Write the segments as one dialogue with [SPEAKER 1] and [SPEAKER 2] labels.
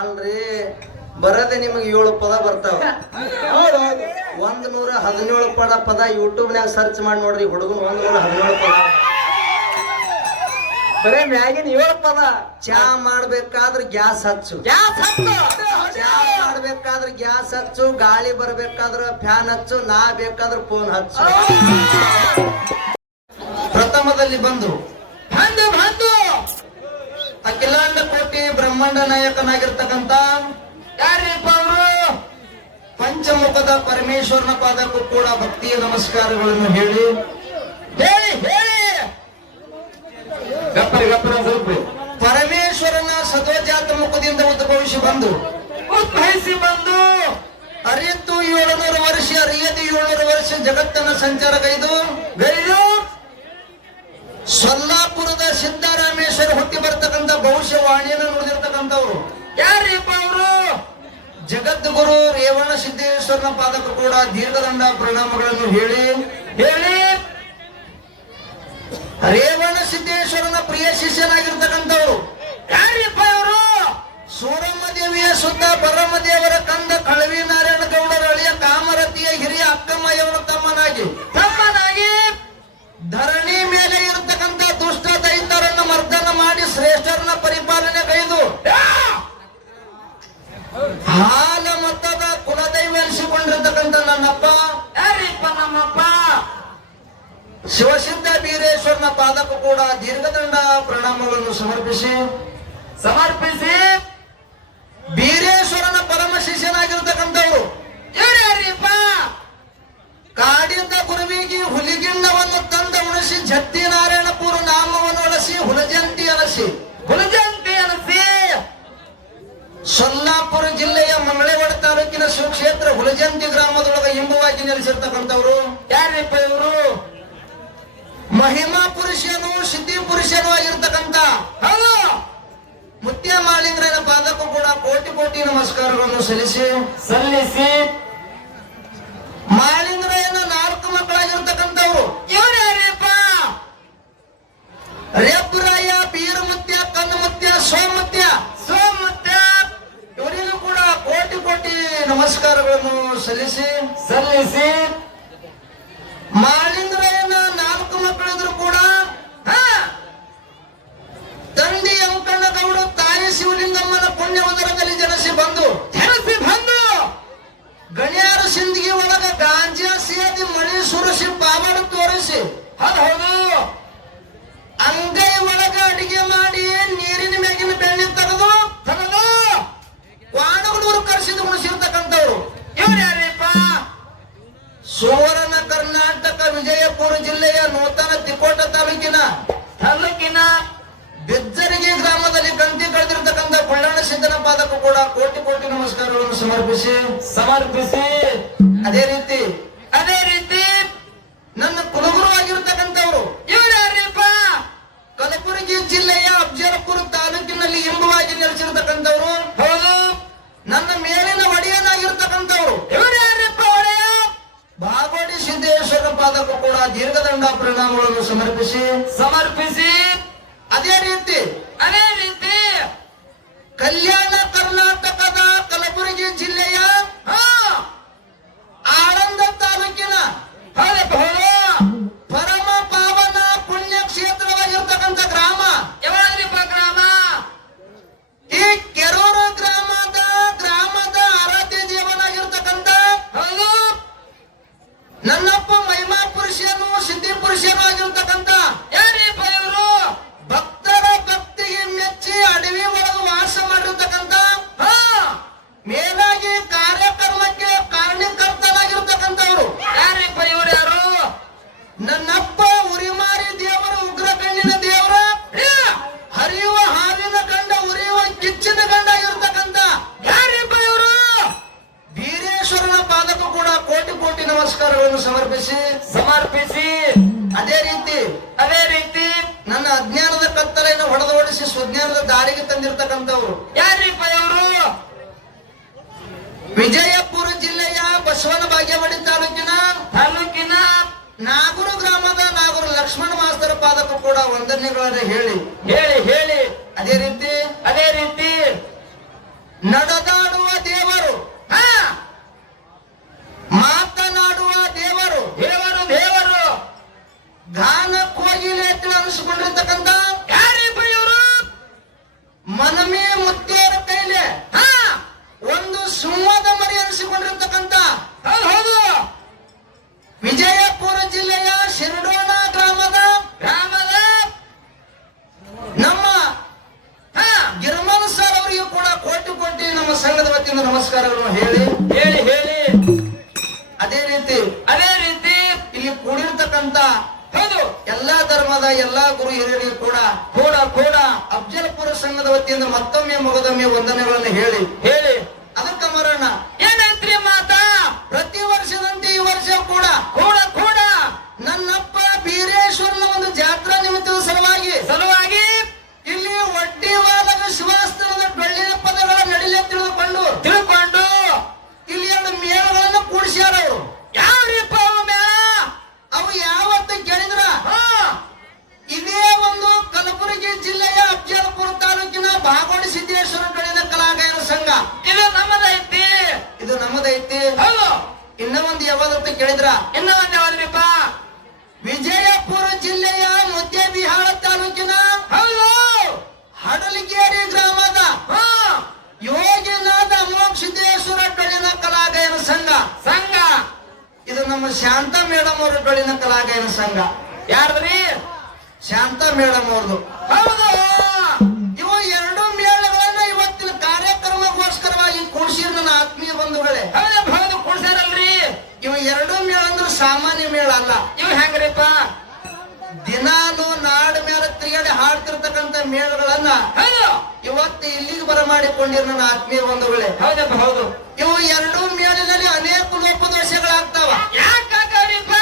[SPEAKER 1] ಅಲ್ರಿ ಬರದೆ ನಿಮಗೆ ಏಳು ಪದ ಬರ್ತಾವ. ಒಂದ್ ನೂರ ಹದಿನೇಳು ಪದ ಪದ ಯೂಟ್ಯೂಬ್ನ್ಯಾಗ ಸರ್ಚ್ ಮಾಡಿ ನೋಡ್ರಿ ಹುಡುಗನ್ ಒಂದ್ ನೂರ ಹದಿನೇಳು ಪದ.
[SPEAKER 2] ಬರೇ ಮ್ಯಾಗಿನ ಏಳು ಪದ.
[SPEAKER 1] ಚಾ ಮಾಡ್ಬೇಕಾದ್ರ ಗ್ಯಾಸ್ ಹಚ್ಚು.
[SPEAKER 2] ಗ್ಯಾಸ್ ಹಚ್ಚು.
[SPEAKER 1] ಚಾ ಮಾಡ್ಬೇಕಾದ್ರೆ ಗ್ಯಾಸ್ ಹಚ್ಚು ಗಾಳಿ ಬರ್ಬೇಕಾದ್ರ ಫ್ಯಾನ್ ಹಚ್ಚು ನಾ ಬೇಕಾದ್ರೆ ಫೋನ್ ಹಚ್ಚು. ಪ್ರಥಮದಲ್ಲಿ ಬಂದು ಅಖಿಲಾಂಡ ಕೋಟಿ ಬ್ರಹ್ಮಾಂಡ ನಾಯಕನಾಗಿರ್ತಕ್ಕಂತ
[SPEAKER 2] ಯಾರೀಪ ಅವರು?
[SPEAKER 1] ಪಂಚಮುಖದ ಪರಮೇಶ್ವರನ ಪಾದಕ್ಕೂ ಕೂಡ ಭಕ್ತಿಯ ನಮಸ್ಕಾರಗಳನ್ನು ಹೇಳಿ.
[SPEAKER 2] ಹೇಳಿ ಹೇಳಿ! ಗಪ್ಪರಿ ಗಪ್ಪರಿ ಸ್ವಲ್ಪ.
[SPEAKER 1] ಪರಮೇಶ್ವರನ ಸದ್ವಜಾತ ಮುಖದಿಂದ ಉದ್ಭವಿಸಿ ಬಂದು
[SPEAKER 2] ಉದ್ಭವಿಸಿ ಬಂದು
[SPEAKER 1] ಅರಿಯತ್ತು ಏಳುನೂರು ವರ್ಷ ಅರಿಯದು ಏಳುನೂರು ವರ್ಷ ಜಗತ್ತನ್ನ ಸಂಚಾರ ಗೈದು
[SPEAKER 2] ಗೈದು
[SPEAKER 1] ಸೊಲ್ಲಾಪುರದ ಸಿದ್ದರಾಮೇಶ್ವರ ಹುಟ್ಟಿ ಬರ್ತಕ್ಕಂಥ ಭವಿಷ್ಯವಾಣಿಯನ್ನು ನುಡಿದಿರ್ತಕ್ಕಂಥವ್ರು.
[SPEAKER 2] ಯಾರೀಪ ಅವರು?
[SPEAKER 1] ಜಗದ್ಗುರು ರೇವಣ ಸಿದ್ದೇಶ್ವರನ ಪಾದಕ ಕೂಡ ದೀರ್ಘದಂಡ ಪ್ರಣಾಮಗಳನ್ನು ಹೇಳಿ
[SPEAKER 2] ಹೇಳಿ.
[SPEAKER 1] ರೇವಣ ಸಿದ್ದೇಶ್ವರನ ಪ್ರಿಯ ಶಿಷ್ಯನಾಗಿರ್ತಕ್ಕಂಥವ್ರು.
[SPEAKER 2] ಯಾರೀಪ ಅವರು?
[SPEAKER 1] ಸೂರಮ್ಮ ದೇವಿಯ ಸುತ್ತ ಬರಮ್ಮ ದೇವರ ಕಂದ ಕಳವಿ ನಾರಾಯಣ ಗೌಡರ ಅಳಿಯ ಕಾಮರತಿಯ ಹಿರಿಯ ಅಕ್ಕಮ್ಮಯ್ಯವನ ತಮ್ಮನಾಗಿ.
[SPEAKER 2] ತಮ್ಮನಾಗಿ?
[SPEAKER 1] ಧರಣಿ ಮೇಲೆ ಇರತಕ್ಕಂತ ದುಷ್ಟ ದೈತರನ್ನ ಮರ್ದನ ಮಾಡಿ ಶ್ರೇಷ್ಠರನ್ನ ಪರಿಪಾಲನೆ ಕೈದು. ಹಾಲ ಮತದ ಕುಲದೈವ ಎನಿಸಿಕೊಂಡಿರ್ತಕ್ಕಂಥ ನನ್ನಪ್ಪ.
[SPEAKER 2] ಯಾರಿಪ್ಪ ನಮ್ಮಪ್ಪ?
[SPEAKER 1] ಶಿವಸಿದ್ಧ ಬೀರೇಶ್ವರನ ಪಾದಕ್ಕೂ ಕೂಡ ದೀರ್ಘದಂಡ ಪ್ರಣಾಮಗಳನ್ನು ಸಮರ್ಪಿಸಿ.
[SPEAKER 2] ಸಮರ್ಪಿಸಿ.
[SPEAKER 1] ಬೀರೇಶ್ವರನ ಪರಮ ಶಿಷ್ಯನಾಗಿರ್ತಕ್ಕಂಥವ್ರು
[SPEAKER 2] ಇವ್ರು ಯಾರಿಪ್ಪ
[SPEAKER 1] ಕಾಡಿಂದ ಹುಲಿಗಿಂಡವನ್ನು ತಂದ ಉಣಿಸಿ ಜತ್ತಿ ನಾರಾಯಣಪುರ ನಾಮವನ್ನು ಅಳಸಿ ಹುಲಜಂತಿ ಅಲಸಿ
[SPEAKER 2] ಹುಲಜಂತಿ ಅಲಸಿ
[SPEAKER 1] ಸೊಲ್ಲಾಪುರ ಜಿಲ್ಲೆಯ ಮಂಗಳೇವಾಡ ತಾಲೂಕಿನ ಸುಕ್ಷೇತ್ರ ಹುಲಜಂತಿ ಗ್ರಾಮದೊಳಗೆ ಇಂಬುವಾಗಿ ನೆಲೆಸಿರ್ತಕ್ಕಂಥವ್ರು.
[SPEAKER 2] ಯಾರಿಪ್ಪ ಇವರು?
[SPEAKER 1] ಮಹಿಮಾ ಪುರುಷನು ಸಿದ್ಧಿ ಪುರುಷನು ಆಗಿರ್ತಕ್ಕಂಥ.
[SPEAKER 2] ಹೌದು.
[SPEAKER 1] ಮುತ್ಯ ಪಾದಕ್ಕೂ ಕೂಡ ಕೋಟಿ ಕೋಟಿ ನಮಸ್ಕಾರಗಳನ್ನು ಸಲ್ಲಿಸಿ.
[SPEAKER 2] ಸಲ್ಲಿಸಿ.
[SPEAKER 1] ನಮಸ್ಕಾರಗಳನ್ನು ಸಲ್ಲಿಸಿ.
[SPEAKER 2] ಸಲ್ಲಿಸಿ.
[SPEAKER 1] ಮಾಳಿಂಗರಾಯನ ನಾಲ್ಕು ಮಕ್ಕಳಿದ್ರು ಕೂಡ
[SPEAKER 2] ಹಾ
[SPEAKER 1] ತಂದೆ ಅಂಕಣ್ಣ ಗೌಡ ತಾಯಿ ಶಿವಲಿಂಗಮ್ಮನ ಪುಣ್ಯ ಉದರದಲ್ಲಿ ಜನಿಸಿ ಬಂದು
[SPEAKER 2] ಜನಿಸಿ ಬಂದು
[SPEAKER 1] ಗಣ್ಯಾರ ಸಿಂದಗಿ ಒಳಗ ಗಾಂಜಾ ಸೇದಿ ಮಣಿ ಸುರಿಸಿ ಪಾವಡ ತೋರಿಸಿ.
[SPEAKER 2] ಹೌದು ಹೌದು.
[SPEAKER 1] ವಿಜಯಪುರ ಜಿಲ್ಲೆಯ ನೂತನ ತಿಕೋಟ ತಾಲೂಕಿನ
[SPEAKER 2] ತಾಲೂಕಿನ
[SPEAKER 1] ಬೆಜ್ಜರಿಗೆ ಗ್ರಾಮದಲ್ಲಿ ಗಂತಿ ಕಳೆದಿರ್ತಕ್ಕಂಥ ಬಳ್ಳಾಣ ಸಿದ್ದನ ಪಾದಕ್ಕೂ ಕೂಡ ಕೋಟಿ ಕೋಟಿ ನಮಸ್ಕಾರಗಳನ್ನು ಸಮರ್ಪಿಸಿ
[SPEAKER 2] ಸಮರ್ಪಿಸಿ.
[SPEAKER 1] ಅದೇ ರೀತಿ
[SPEAKER 2] ಅದೇ ರೀತಿ
[SPEAKER 1] ನನ್ನ ಕುಲಗುರು ಆಗಿರ್ತಕ್ಕಂಥವ್ರು
[SPEAKER 2] ಇವ್ರು ಯಾರಿಪ್ಪ
[SPEAKER 1] ಕಲಬುರಗಿ ಜಿಲ್ಲೆಯ ಅಫಜಲಪುರ ತಾಲೂಕಿನಲ್ಲಿ ಇಂಬುವಾಗಿ ನೆಲೆಸಿರ್ತಕ್ಕಂಥವ್ರು
[SPEAKER 2] ಹೌದು
[SPEAKER 1] ನನ್ನ ಮೇಲಿನ ಒಡೆಯನಾಗಿರ್ತಕ್ಕಂಥವ್ರು
[SPEAKER 2] ಇವ್ರು ಯಾರಿಪ್ಪ ಒಡೆಯ
[SPEAKER 1] ಬಾಗೋಡಿ ಪಾದಕ್ಕೂ ಕೂಡ ದೀರ್ಘದಂಡ ಪರಿಣಾಮಗಳನ್ನು ಸಮರ್ಪಿಸಿ.
[SPEAKER 2] ಸಮರ್ಪಿಸಿ.
[SPEAKER 1] ಅದೇ ರೀತಿ
[SPEAKER 2] ಅದೇ ರೀತಿ.
[SPEAKER 1] ಕಲ್ಯಾಣ ಸುಜ್ಞಾನದ ತಂದಿರ್ತಕ್ಕಂಥವ್ರು?
[SPEAKER 2] ಯಾರೀಪ ಇವರು?
[SPEAKER 1] ವಿಜಯಪುರ ಜಿಲ್ಲೆಯ ಬಸವನ ಬಾಗೇವಾಡಿ ತಾಲೂಕಿನ
[SPEAKER 2] ತಾಲೂಕಿನ
[SPEAKER 1] ನಾಗೂರು ಗ್ರಾಮದ ನಾಗೂರು ಲಕ್ಷ್ಮಣ ಮಾಸ್ತರ ಪಾದಕರು ಕೂಡ ವಂದನೆಗಳನ್ನು ಹೇಳಿ.
[SPEAKER 2] ಹೇಳಿ ಹೇಳಿ.
[SPEAKER 1] ಅದೇ ರೀತಿ
[SPEAKER 2] ಅದೇ ರೀತಿ.
[SPEAKER 1] ನಡೆದಾಡುವ ದೇವರು.
[SPEAKER 2] ಹಾ.
[SPEAKER 1] ಮಾತನಾಡುವ ದೇವರು.
[SPEAKER 2] ದೇವರು ದೇವರು.
[SPEAKER 1] ಗಾನ ಕೋಗಿಲೆ ಅನಿಸ್ಕೊಂಡಿರ್ತಕ್ಕಂಥ ಮನಮೆ ಮುತ್ತೇರ
[SPEAKER 2] ಹಾ
[SPEAKER 1] ಒಂದು ಸಿಂಹದ ಮರಿ ಅನಿಸಿಕೊಂಡಿರ್ತಕ್ಕಂಥ
[SPEAKER 2] ಹೌದು.
[SPEAKER 1] ಹಡಲಗೇರಿ ಗ್ರಾಮದ
[SPEAKER 2] ಹಾ.
[SPEAKER 1] ಯೋಗಿನಾಥ ಕಳಿನ ಕಲಾಗಾಯನ ಸಂಘ.
[SPEAKER 2] ಸಂಘ.
[SPEAKER 1] ಇದು ನಮ್ಮ ಶಾಂತ ಮೇಡಮ್ ಅವರ ಕಳಿನ ಕಲಾಗಾಯನ ಸಂಘ.
[SPEAKER 2] ಯಾರ್ದ್ರಿ?
[SPEAKER 1] ಶಾಂತ ಮೇಡಮ್ ಅವ್ರದ್ದು
[SPEAKER 2] ಹೌದು.
[SPEAKER 1] ಇವು ಎರಡು ಮೇಳಗಳನ್ನ ಇವತ್ತಿನ ಕಾರ್ಯಕ್ರಮಗೋಸ್ಕರವಾಗಿ ಕೂಡಿಸಿದ ನನ್ನ ಆತ್ಮೀಯ ಬಂಧುಗಳೇ.
[SPEAKER 2] ಹೌದು ಕುಡ್ಸಾರಲ್ರಿ
[SPEAKER 1] ಇವು ಎರಡು ಮೇಳ ಅಂದ್ರೆ ಸಾಮಾನ್ಯ ಮೇಳ ಅಲ್ಲ.
[SPEAKER 2] ಇವು ಹೆಂಗ್ರಿಪ್ಪ?
[SPEAKER 1] ದಿನಾನು ನಾಡ ಮೇಲೆ ತಿರುಗಾಡಿ ಹಾಡ್ತಿರ್ತಕ್ಕಂಥ ಮೇಳಗಳನ್ನ
[SPEAKER 2] ಹೌದು.
[SPEAKER 1] ಇವತ್ತು ಇಲ್ಲಿಗೆ ಬರಮಾಡಿಕೊಂಡಿರ ನನ್ನ ಆತ್ಮೀಯ ಬಂಧುಗಳೇ.
[SPEAKER 2] ಹೌದಪ್ಪ ಹೌದು.
[SPEAKER 1] ಇವು ಎರಡು ಮೇಲಿನಲ್ಲಿ ಅನೇಕ ಲೋಪದೋಷಗಳಾಗ್ತಾವ.
[SPEAKER 2] ಯಾಕಾಕವ್ರಿಪ್ಪ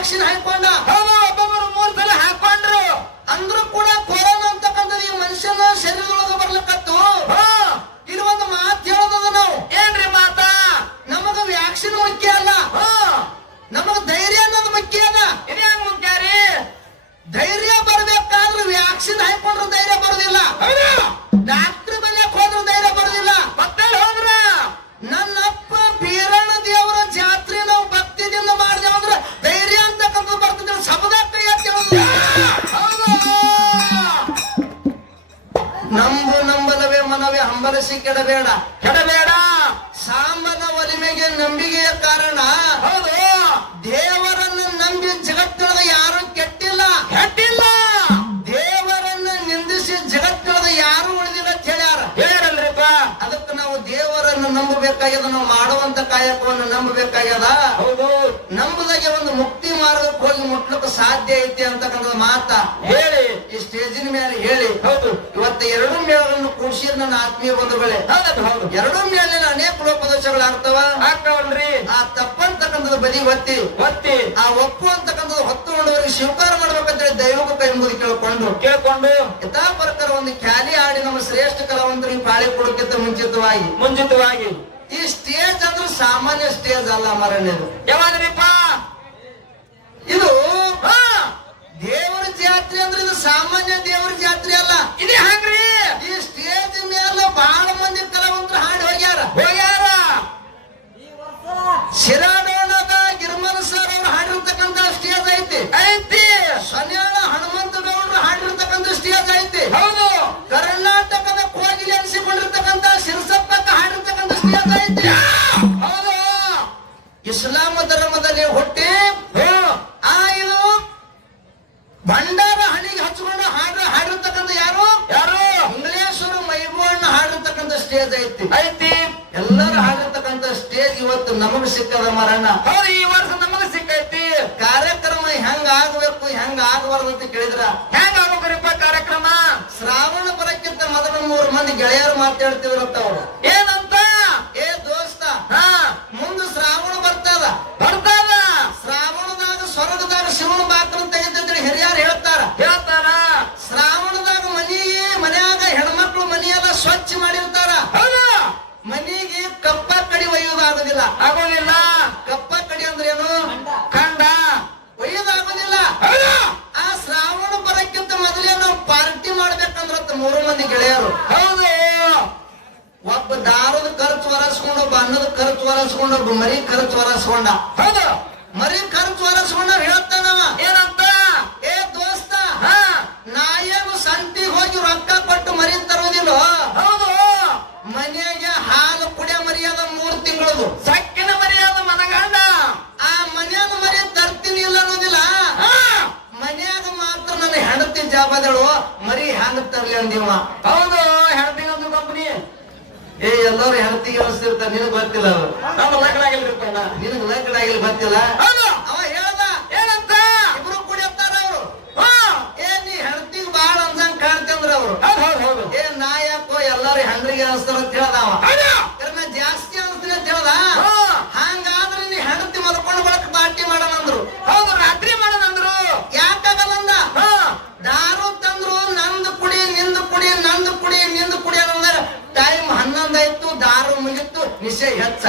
[SPEAKER 1] ಎರಡು ಸಲ ವ್ಯಾಕ್ಸಿನ್ ಹಾಕೊಂಡ
[SPEAKER 2] ಹೌದು
[SPEAKER 1] ನಂಬಬೇಕಾಗ್ಯದ ನಾವು ಮಾಡುವಂತ ಕಾಯಕವನ್ನು ನಂಬಬೇಕಾಗ್ಯದ?
[SPEAKER 2] ಹೌದು.
[SPEAKER 1] ನಂಬುದಾಗೆ ಒಂದು ಮುಕ್ತಿ ಮಾರ್ಗಕ್ಕೆ ಹೋಗಿ ಮುಟ್ಲಕ್ಕೆ ಸಾಧ್ಯ ಐತಿ ಅಂತಕ್ಕಂಥದ್ದು ಮಾತ.
[SPEAKER 2] ಹೇಳಿ.
[SPEAKER 1] ಈ ಸ್ಟೇಜಿನ ಮೇಲೆ ಹೇಳಿ.
[SPEAKER 2] ಹೌದು.
[SPEAKER 1] ಇವತ್ತು ಎರಡು ಮೇಳಗಳನ್ನು ಕೂಡಿಸಿದ ನನ್ನ ಆತ್ಮೀಯ ಬಂಧುಗಳೇ.
[SPEAKER 2] ಬೆಳೆ ಹೌದು.
[SPEAKER 1] ಎರಡು ಮೇಲಿನ ಅನೇಕ ಲೋಪದೋಷಗಳಾಗ್ತಾವ
[SPEAKER 2] ಆಗ್ತಾವಲ್ರಿ.
[SPEAKER 1] ಆ ತಪ್ಪಂತಕ್ಕಂಥದ್ದು ಬದಿ ಒತ್ತಿ.
[SPEAKER 2] ಒತ್ತಿ.
[SPEAKER 1] ಆ ಒಪ್ಪು ಅಂತಕ್ಕಂಥದ್ದು ಹೊತ್ತು ನೋಡುವವರಿಗೆ ಸ್ವೀಕಾರ ಮಾಡ್ಬೇಕಂತೇಳಿ ದೈವಕ ಎಂಬುದು ಕೇಳ್ಕೊಂಡು.
[SPEAKER 2] ಕೇಳ್ಕೊಂಡು.
[SPEAKER 1] ಯಥಾ ಪ್ರಕಾರ ಒಂದು ಖ್ಯಾಲಿ ಆಡಿ ನಮ್ಮ ಶ್ರೇಷ್ಠ ಕಲಾವಂತರಿಗೆ ಬಾಳೆ ಕೊಡಕ್ಕಿಂತ ಮುಂಚಿತವಾಗಿ.
[SPEAKER 2] ಮುಂಚಿತವಾಗಿ.
[SPEAKER 1] ಈ ಸ್ಟೇಜ್ ಅಂದ್ರೆ ಸಾಮಾನ್ಯ ಸ್ಟೇಜ್ ಅಲ್ಲ ಮರಣ್ಯರು
[SPEAKER 2] ಯಾವ್ರಿಪ್ಪ
[SPEAKER 1] ಇದು ದೇವರ ಜಾತ್ರೆ ಅಂದ್ರೆ ಇದು ಸಾಮಾನ್ಯ ದೇವರ ಜಾತ್ರೆ ಅಲ್ಲ.
[SPEAKER 2] ಇದು ಹಂಗ್ರಿ?
[SPEAKER 1] ಈ ಸ್ಟೇಜ್ ಮೇಲೆ ಬಹಳ ಮಂದಿ ಕಲಾವಂತರ ಹಾಡಿ ಹೋಗ್ಯಾರ.
[SPEAKER 2] ಹೋಗ್ಯಾರ?
[SPEAKER 1] ಶಿರಾಡೋಣದ ಗಿರ್ಮನ್ ಸರ್ ಅವ್ರು ಹಾಡಿರ್ತಕ್ಕಂತ ಸ್ಟೇಜ್ ಐತಿ.
[SPEAKER 2] ಐತಿ.
[SPEAKER 1] ಸನ್ಯಾಳ ಹನುಮಂತ ಗೌಡರು ಹಾಡಿರ್ತಕ್ಕಂತ ಸ್ಟೇಜ್ ಐತಿ.
[SPEAKER 2] ಹೌದು.
[SPEAKER 1] ಕರ್ನಾಟಕದ ಕೋಗಿಲೆ ಅನಿಸಿಕೊಂಡಿರ್ತಕ್ಕಂತ ಶಿರಸಪ್ಪಕ್ಕ ಹಾಡಿರ್ತಕ್ಕಂಥ ಇಸ್ಲಾಮ ಧರ್ಮದಲ್ಲಿ ಹುಟ್ಟಿ ಆ ಇದು ಭಂಡಾರ ಹಣಿಗೆ ಹಚ್ಕೊಂಡು ಹಾಡ ಹಾಡಿರ್ತಕ್ಕಂಥ ಯಾರು?
[SPEAKER 2] ಯಾರು?
[SPEAKER 1] ಇಂಗ್ಲೇಶರು ಮೈಗೊಣ್ಣ ಹಾಡಿರ್ತಕ್ಕಂಥ ಸ್ಟೇಜ್ ಐತಿ.
[SPEAKER 2] ಐತಿ.
[SPEAKER 1] ಎಲ್ಲರೂ ಹಾಡಿರ್ತಕ್ಕಂಥ ಸ್ಟೇಜ್ ಇವತ್ತು ನಮಗ್ ಸಿಕ್ಕದ ಮರಣ್ಣ
[SPEAKER 2] ಈ ವರ್ಷ ನಮಗ್ ಸಿಕ್ಕೈತಿ.
[SPEAKER 1] ಕಾರ್ಯಕ್ರಮ ಹೆಂಗ ಆಗ್ಬೇಕು ಹೆಂಗ ಆಗಬಾರ್ದು ಅಂತ ಕೇಳಿದ್ರ?
[SPEAKER 2] ಹೆಂಗ ಆಗ್ಬೇಕ್ರಿಪ್ಪ ಕಾರ್ಯಕ್ರಮ?
[SPEAKER 1] ಶ್ರಾವಣ ಬರಕ್ಕಿಂತ ಮೊದಲ ಮೂರು ಮಂದಿ ಗೆಳೆಯರು ಮಾತಾಡ್ತಿದ್ರಂತ ಅವ್ರು. ಶಿವನ ಬಾಕಲು ತೆಗೆದಿದ್ರೆ ಹಿರಿಯರು ಹೇಳ್ತಾರ.
[SPEAKER 2] ಹೇಳ್ತಾರ?
[SPEAKER 1] ಶ್ರಾವಣದಾಗ ಮನಿ ಮನ್ಯಾಗ ಹೆಣ್ಮಕ್ಳು ಮನೆಯೆಲ್ಲ ಸ್ವಚ್ಛ ಮಾಡಿರ್ತಾರ.
[SPEAKER 2] ಹೌದು.
[SPEAKER 1] ಮನಿಗೆ ಕಪ್ಪ ಕಡಿ ಒಯ್ಯೋದಾಗೋದಿಲ್ಲ
[SPEAKER 2] ಆಗೋದಿಲ್ಲ.
[SPEAKER 1] ಕಪ್ಪ ಕಡಿ ಅಂದ್ರೆ ಏನು?
[SPEAKER 2] ಕಂಡ.
[SPEAKER 1] ಒಯ್ಯೋದಾಗೋದಿಲ್ಲ. ಆ ಶ್ರಾವಣ ಬರಕ್ಕಿಂತ ಮೊದಲೇ ನಾವು ಪಾರ್ಟಿ ಮಾಡ್ಬೇಕಂದ್ರ ಮೂರು ಮಂದಿ ಗೆಳೆಯರು.
[SPEAKER 2] ಹೌದು.
[SPEAKER 1] ಒಬ್ಬ ದಾರದ ಖರ್ಚು ಹೊರಸ್ಕೊಂಡ ಒಬ್ಬ ಅನ್ನದ ಖರ್ಚು ಹೊರಸ್ಕೊಂಡು ಒಬ್ಬ ಮರಿ ಖರ್ಚು ಹೊರಸ್ಕೊಂಡ
[SPEAKER 2] ಹೌದು.
[SPEAKER 1] ಮರಿ ಖರ್ಚು ಹೊರಸ್ಕೊಂಡ
[SPEAKER 2] ಏನಂತ
[SPEAKER 1] ಏ ದೋಸ್ತ
[SPEAKER 2] ಹಾ
[SPEAKER 1] ನಾ ಏನು ಸಂತಿಗೆ ಹೋಗಿ ರೊಕ್ಕ ಕೊಟ್ಟು ಮರಿ ತರೋದಿಲ್ಲ
[SPEAKER 2] ಹೌದು
[SPEAKER 1] ಮನೆಗೆ ಹಾಲು ಕುಡಿಯ ಮರಿ ಅದ ಮೂರ್ ತಿಂಗಳದು
[SPEAKER 2] ಸಕ್ಕಿನ ಮರ್ಯಾದ ಮನಗಂಡ
[SPEAKER 1] ಆ ಮನ್ಯಾಗ ಮರಿ ತರ್ತೀನಿ ಇಲ್ಲ ಅನ್ನೋದಿಲ್ಲ
[SPEAKER 2] ಹಾ
[SPEAKER 1] ಮನ್ಯಾಗ ಮಾತ್ರ ನನ್ನ ಹೆಂಡತಿ ಜಾಬದಳು ಮರಿ ಹ್ಯಾಂಗ ತರ್ಲಿ ಅಂದಿವ?
[SPEAKER 2] ಹೌದು ಹೇಳ್ತೀನಂದು ಕಂಪನಿ
[SPEAKER 1] ಏ ಎಲ್ಲರೂ ಹೆಂಡತಿಗೆ ಅನಿಸ್ತಿರ್ತಾರ ನಿನಗ್ ಗೊತ್ತಿಲ್ಲ ಅವ್ರು
[SPEAKER 2] ನಮ್ಮ ಲಗ್ನ ಇನ್ನ.
[SPEAKER 1] ನಿನಗ್ ಲಗ್ನ ಆಗಿಲ್ಲ ಗೊತ್ತಿಲ್ಲ? ಅವ ಹೇಳ್ದ.
[SPEAKER 2] ಏನಂತ?
[SPEAKER 1] ಇಬ್ರು ಅಂತಾರ ಅವ್ರು.
[SPEAKER 2] ಹಾ.
[SPEAKER 1] ಏ ನೀ ಹೆಂಡತಿಗ್ ಬಾಳ ಅನ್ಸಂಗ್ ಕಾಣ್ತಂದ್ರ ಅವ್ರು.
[SPEAKER 2] ಹೌದು ಹೌದು ಹೌದು.
[SPEAKER 1] ಏ ನಾ ಯಾಕೋ ಎಲ್ಲಾರು ಹೆಂಡ್ರಿಗೆ ಅನಿಸ್ತಾರ ಅಂತ ಹೇಳ್ದ ಅವ. ಜಾಸ್ತಿ ಅನಿಸ್ತೀನಿ ಅಂತ ಹೇಳ್ದ.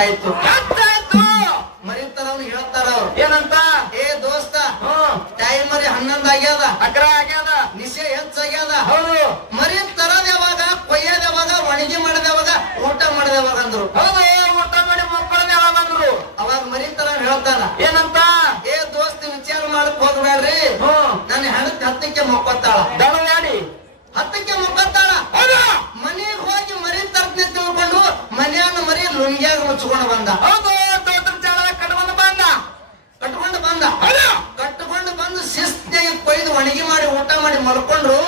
[SPEAKER 1] ಹೆಚ್ಚಾಯ್ತು
[SPEAKER 2] ಹೆಚ್ಚಾಯ್ತು
[SPEAKER 1] ಮರಿತಾರ ಅವ್ನು ಹೇಳ್ತಾರ ಅವ್ರು
[SPEAKER 2] ಏನಂತ
[SPEAKER 1] ಏ ದೋಸ್ತ
[SPEAKER 2] ಹ್ಮ್
[SPEAKER 1] ಟೈಮ್ ಮರಿ ಹನ್ನೊಂದ್ ಆಗ್ಯಾದ.
[SPEAKER 2] ಅಕ್ರ ಆಗ್ಯಾದ
[SPEAKER 1] ನಿಶೆ ಹೆಚ್ಚಾಗ್ಯದ.
[SPEAKER 2] ಹೌದು.
[SPEAKER 1] ಮರಿ ತರದ ಯಾವಾಗ? ಕೊಯ್ಯದ ಯಾವಾಗ? ಒಣಗಿ ಮಾಡದ ಯಾವಾಗ? ಊಟ ಮಾಡದ ಯಾವಾಗ ಅಂದ್ರು.
[SPEAKER 2] ಹೌದು ಊಟ ಮಾಡಿ ಮಕ್ಕಳದ ಯಾವಾಗ ಅಂದ್ರು?
[SPEAKER 1] ಅವಾಗ ಮರಿ ತರ ಹೇಳ್ತಾನ
[SPEAKER 2] ಏನಂತ?
[SPEAKER 1] ಏ ದೋಸ್ತ ವಿಚಾರ ಮಾಡಕ್ ಹೋಗ್ಬೇಡ್ರಿ
[SPEAKER 2] ಹ್ಮ್
[SPEAKER 1] ನನ್ನ ಹೆಣತ್ ಹತ್ತಕ್ಕೆ ಮೊಕ್ಕೊತ್ತಾಳ.
[SPEAKER 2] ದಳವಾಡಿ
[SPEAKER 1] ಹತ್ತಕ್ಕೆ ಮೊಕ್ಕೊತ್ತಾಳ.
[SPEAKER 2] ಹೌದು.
[SPEAKER 1] ಮನ್ಯಾನ ಮರಿ ಲುಂಗ್ಯಾಗ ಮುಚ್ಕೊಂಡು ಬಂದ.
[SPEAKER 2] ಕಟ್ಕೊಂಡು ಬಂದ.
[SPEAKER 1] ಕಟ್ಕೊಂಡು ಬಂದ. ಕಟ್ಕೊಂಡು ಬಂದು ಶಿಸ್ತಿಗೆ ಕೊಯ್ದು ಒಣಗಿ ಮಾಡಿ ಊಟ ಮಾಡಿ ಮಲ್ಕೊಂಡ್ರು.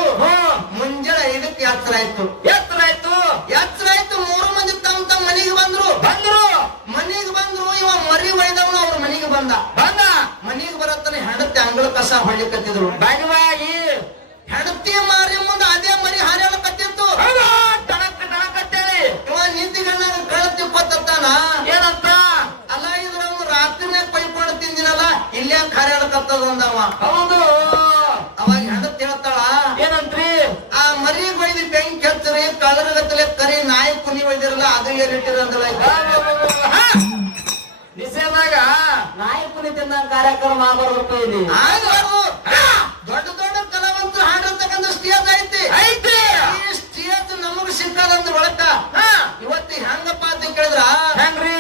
[SPEAKER 1] ಮುಂಜಾನೆ ಐದಕ್ಕೆ ಎತ್ತರ ಆಯ್ತು.
[SPEAKER 2] ಎತ್ತರ ಆಯ್ತು.
[SPEAKER 1] ಎತ್ತರ ಆಯ್ತು ಮೂರು ಮಂದಿ ತಮ್ಮ ತಮ್ಮ ಮನೆಗೆ ಬಂದ್ರು.
[SPEAKER 2] ಬಂದ್ರು.
[SPEAKER 1] ಮನೆಗೆ ಬಂದ್ರು ಇವ ಮರಿ ಒಯ್ದವನು ಅವ್ರ ಮನೆಗೆ ಬಂದ.
[SPEAKER 2] ಬಂದ.
[SPEAKER 1] ಮನೆಗೆ ಬರತ್ತನೆ ಹೆಂಡತಿ ಅಂಗಳ ಕಸ ಹೊಳಿಕತ್ತಿದ್ರು
[SPEAKER 2] ಬಾಗಿ ಬಾಗಿ
[SPEAKER 1] ಹೆಂಡತಿ ಮರಿ ಕರೆಯಾಡಕತ್ತದ
[SPEAKER 2] ಹೌದು.
[SPEAKER 1] ಅವಾಗ ಹೆಂಡತಿ ಹೇಳ್ತಾಳ
[SPEAKER 2] ಏನಂತ್ರಿ?
[SPEAKER 1] ಆ ಮರಿ ಬೈದಿ ಬೆಂಕಿ ಹಚ್ಚರಿ ಕಲರಗತ್ತಲೆ ಕರಿ ನಾಯಿ ಕುನಿ ಒಯ್ದಿರಲ್ಲ ಅದು ಏರಿಟ್ಟಿರ ಅಂದಳ
[SPEAKER 2] ನಾಯಿ ಕುನಿ ತಿಂದ ಕಾರ್ಯಕ್ರಮ ಆಗಬಾರ್ದಪ್ಪ ಇಲ್ಲಿ.
[SPEAKER 1] ಆಗ್ಬಾರ್ದು. ದೊಡ್ಡ ದೊಡ್ಡ ಕಲಾವಂತರು ಹಾಡಿರ್ತಕ್ಕಂಥ ಸ್ಟೇಜ್ ಐತಿ.
[SPEAKER 2] ಐತಿ.
[SPEAKER 1] ಈ ಸ್ಟೇಜ್ ನಮಗ್ ಸಿಕ್ಕದಂತ ಒಳಕ
[SPEAKER 2] ಹಾ.
[SPEAKER 1] ಇವತ್ತು ಹೆಂಗಪ್ಪ ಅಂತ ಕೇಳಿದ್ರ?
[SPEAKER 2] ಹೆಂಗ್ರಿ?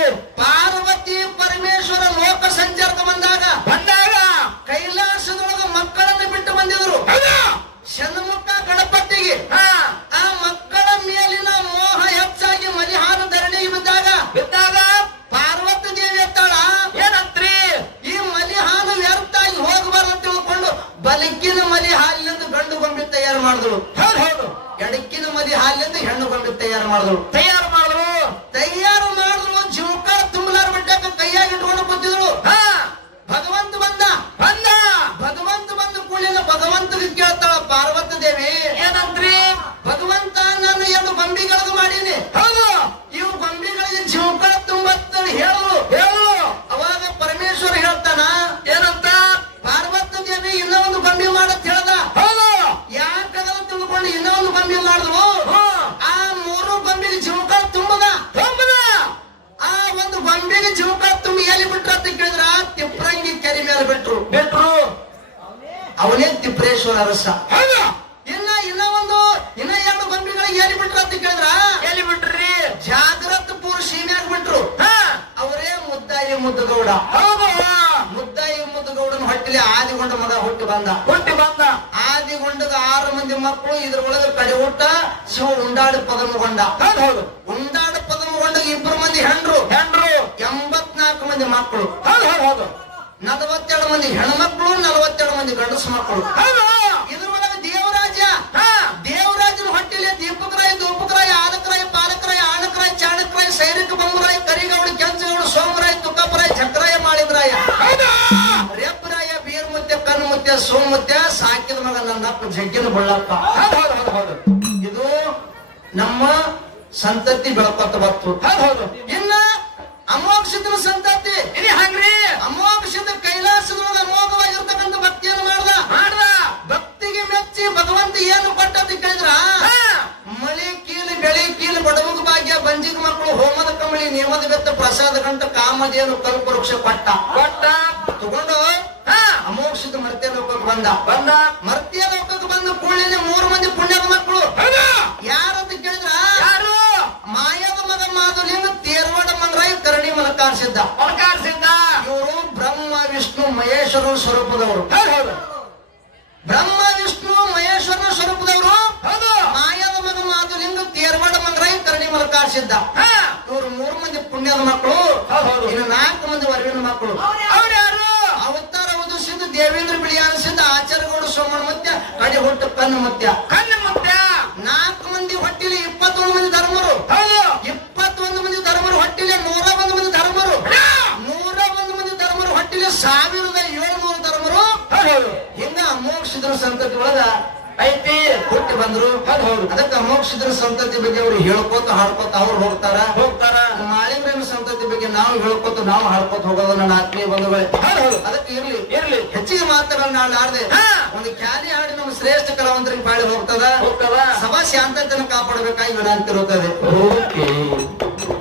[SPEAKER 1] ಮಾಡಿದ್ರು ಅವನೇ ತಿಪ್ರೇಶ್ವರ ಅರಸ ಇನ್ನ ಇನ್ನ ಒಂದು ಇನ್ನ ಎರಡು ಗೊಂಬಿಗಳಿಗೆ ಎಲ್ಲಿ ಬಿಟ್ರ ಅಂತ ಕೇಳಿದ್ರ?
[SPEAKER 2] ಎಲ್ಲಿ ಬಿಟ್ರಿ?
[SPEAKER 1] ಜಾಗ್ರತ್ ಪೂರ್ ಸೀಮ್ಯಾಗ ಬಿಟ್ರು.
[SPEAKER 2] ಹಾ.
[SPEAKER 1] ಅವರೇ ಮುದ್ದಾಯಿ ಮುದ್ದಗೌಡ. ಮುದ್ದಾಯಿ ಮುದ್ದಗೌಡನ ಹೊಟ್ಟಿಲಿ ಆದಿಗೊಂಡ ಮಗ ಹುಟ್ಟಿ ಬಂದ.
[SPEAKER 2] ಹುಟ್ಟಿ ಬಂದ.
[SPEAKER 1] ಆದಿಗೊಂಡದ ಆರು ಮಂದಿ ಮಕ್ಕಳು ಇದ್ರೊಳಗೆ ಕಡೆ ಹುಟ್ಟ ಶಿವ ಉಂಡಾಡು ಪದಮಗೊಂಡ.
[SPEAKER 2] ಹೌದು
[SPEAKER 1] ಉಂಡಾಡಿ ಪದಮಗೊಂಡ ಇಬ್ಬರು ಮಂದಿ ಹೆಂಡ್ರು
[SPEAKER 2] ಹೆಂಡ್ರು
[SPEAKER 1] ಎಂಬತ್ನಾಲ್ಕು ಮಂದಿ ಮಕ್ಕಳು.
[SPEAKER 2] ಹೌದು ಹೌದು ಹೌದು.
[SPEAKER 1] ನಲವತ್ತೆರಡು ಮಂದಿ ಹೆಣ್ಮಕ್ಳು ನಲವತ್ತೆರಡು ಮಂದಿ ಗಂಡಸು ಮಕ್ಕಳು.
[SPEAKER 2] ಇದ್ರ
[SPEAKER 1] ಒಳಗೆ ದೇವರಾಜ ದೇವರಾಜನ ಹೊಟ್ಟೆಲಿ ದೀಪಕರಾಯ ದೂಪಕರಾಯ ಆದಕ್ರಾಯ ಪಾಲಕರಾಯ ಆಣಕರಾಯ ಚಾಣಕರಾಯ ಸೈನಿಕ ಬಂಗುರಾಯ ಕರಿಗೌಡ ಕೆಂಚಗೌಡ ಸೋಮರಾಯ
[SPEAKER 2] ತುಕ್ಕಪರಾಯ ಚಕ್ರಾಯ ಮಾಳಿದ್ರಾಯ. ರೆಪ್ಪರಾಯ ಬೀರ್ಮುತ್ತೆ ಕನ್ಮುತ್ತೆ ಸೋಮುತ್ತೆ ಸಾಕಿದ ಮಗ ನನ್ನ ಜಗ್ಗಿನ ಬಳ್ಳಪ್ಪ.
[SPEAKER 1] ಇದು ನಮ್ಮ ಸಂತತಿ ಬೆಳಕೊತ ಬತ್ತು.
[SPEAKER 2] ಹೌದು
[SPEAKER 1] ಇನ್ನ ಅಮೋಕ್ಷಿತನ ಸಂತತಿ.
[SPEAKER 2] ಇನಿ ಹಂಗ್ರಿ?
[SPEAKER 1] ಅಮೋಕ್ಷಿತ ಕೈಲಾಸದೊಳಗ ಅಮೋಘವಾಗಿರ್ತಕ್ಕಂಥ ಭಕ್ತಿಯನ್ನು ಮಾಡ್ದ.
[SPEAKER 2] ಮಾಡ್ದ.
[SPEAKER 1] ಭಕ್ತಿಗೆ ಮೆಚ್ಚಿ ಭಗವಂತ ಏನು ಕೊಟ್ಟ ಅಂತ ಕೇಳಿದ್ರ?
[SPEAKER 2] ಹಾ.
[SPEAKER 1] ಮಳಿ ಕೀಲು ಬೆಳೆ ಕೀಲು ಬಡವಗ ಭಾಗ್ಯ ಬಂಜಿಗ ಮಕ್ಕಳು ಹೋಮದ ಕಮಳಿ ನಿಯಮದ ಬೆತ್ತ ಪ್ರಸಾದ ಗಂಟ ಕಾಮಧೇನು ಕಲ್ಪವೃಕ್ಷ ಕೊಟ್ಟ.
[SPEAKER 2] ಕೊಟ್ಟ.
[SPEAKER 1] ತಗೊಂಡು
[SPEAKER 2] ಹಾ.
[SPEAKER 1] ಅಮೋಕ್ಷಿತ ಮರ್ತ್ಯ ಲೋಕಕ್ಕೆ ಬಂದ.
[SPEAKER 2] ಬಂದ.
[SPEAKER 1] ಮರ್ತ್ಯ ಲೋಕಕ್ಕೆ ಬಂದ ಕೂಡಲೇ ಮೂರು ಮಂದಿ ಪುಣ್ಯದ ಮಕ್ಕಳು
[SPEAKER 2] ಹೌದು
[SPEAKER 1] ಯಾರಂತ ಕೇಳಿದ್ರ
[SPEAKER 2] ಯಾರು
[SPEAKER 1] ಮಾಯದ ಮಗ ಮಾಧುಲಿಂಗ ತೇರ್ವಾಡ ಮಂಗರಾಯ ಕರಣಿ ಮಲಕಾರ್ಸಿದ್ದ
[SPEAKER 2] ಒಳಗಾಡ್ಸಿದ್ದ
[SPEAKER 1] ಇವರು ಬ್ರಹ್ಮ ವಿಷ್ಣು ಮಹೇಶ್ವರ ಸ್ವರೂಪದವರು.
[SPEAKER 2] ಹೌದು ಹೌದು.
[SPEAKER 1] ಬ್ರಹ್ಮ ವಿಷ್ಣು ಮಹೇಶ್ವರನ ಸ್ವರೂಪದವರು.
[SPEAKER 2] ಹೌದು.
[SPEAKER 1] ಮಾಯದ ಮಾತು ಮಾಧುಲಿಂಗ ತೇರ್ವಾಡ ಮಂಗರಾಯ ಕರಣಿ ಮಲಕಾರ್ಸಿದ್ದ
[SPEAKER 2] ಹಾ.
[SPEAKER 1] ಇವರು ಮೂರು ಮಂದಿ ಪುಣ್ಯದ ಮಕ್ಕಳು.
[SPEAKER 2] ಹೌದು ಹೌದು.
[SPEAKER 1] ಇನ್ನು ನಾಲ್ಕು ಮಂದಿ ವರವಿನ ಮಕ್ಕಳು.
[SPEAKER 2] ಅವ್ರು ಯಾರು?
[SPEAKER 1] ಅವತಾರ ಉದಿಸಿದ್ದು ದೇವೇಂದ್ರ ಬಿಳಿಯಾನಿಸಿದ್ದ ಆಚಾರ್ಯಗೌಡ ಸೋಮಣ್ಣ ಮತ್ಯ ಕಡೆ ಹುಟ್ಟು ಕಣ್ಣು ಮತ್ಯ.
[SPEAKER 2] ಕಣ್ಣು ಮುತ್ಯ
[SPEAKER 1] ನಾಲ್ಕು ಮಂದಿ ಹೊಟ್ಟಿಲಿ ಇಪ್ಪತ್ತೊಂದು ಮಂದಿ ಧರ್ಮರು
[SPEAKER 2] ಹೌದು
[SPEAKER 1] ಇಪ್ಪತ್ತೊಂದು ಮಂದಿ ಧರ್ಮರು ಹೊಟ್ಟಿಲಿ ನೂರ ಒಂದು ಮಂದಿ ಧರ್ಮರು ನೂರ ಒಂದು ಮಂದಿ ಧರ್ಮರು ಹೊಟ್ಟಿಲಿ ಸಾವಿರದ ಏಳ್ನೂರು ಧರ್ಮರು
[SPEAKER 2] ಹೌದು ಹೌದು
[SPEAKER 1] ಹಿಂಗ ಅಮೋಕ್ಷಿದ್ರ ಸಂತತಿ ಒಳಗ
[SPEAKER 2] ಐತಿ
[SPEAKER 1] ಹುಟ್ಟಿ ಬಂದ್ರು
[SPEAKER 2] ಹೌದು
[SPEAKER 1] ಅದಕ್ಕೆ ಅಮೋಕ್ಷಿದ್ರ ಸಂತತಿ ಬಗ್ಗೆ ಅವ್ರು ಹೇಳ್ಕೊತ ಹಾಡ್ಕೊತ ಅವ್ರು ಹೋಗ್ತಾರ.
[SPEAKER 2] ಹೋಗ್ತಾರ.
[SPEAKER 1] ಮಾಳಿಂಗ್ರನ ಸಂತತಿ ಬಗ್ಗೆ ನಾವು ಹೇಳ್ಕೊತ ನಾವು ಹಾಡ್ಕೊತ ಹೋಗೋದು ನನ್ನ ಆತ್ಮೀಯ ಬಂಧುಗಳೇ. ಅದಕ್ಕೆ ಇರ್ಲಿ.
[SPEAKER 2] ಇರ್ಲಿ.
[SPEAKER 1] ಹೆಚ್ಚಿಗೆ ಮಾತುಗಳನ್ನ ನಾನು ಆಡದೆ. ಒಂದು ಖ್ಯಾಲಿ ಹಾಡಿ ನಮ್ಮ ಶ್ರೇಷ್ಠ ಕಲಾವಂತರಿಗೆ ಬಾಳಿ ಹೋಗ್ತದ?
[SPEAKER 2] ಹೋಗ್ತದ.
[SPEAKER 1] ಸಭಾ ಶಾಂತತೆಯನ್ನು ಕಾಪಾಡಬೇಕಾಗಿ ವಿನಂತಿ ಇರುತ್ತದೆ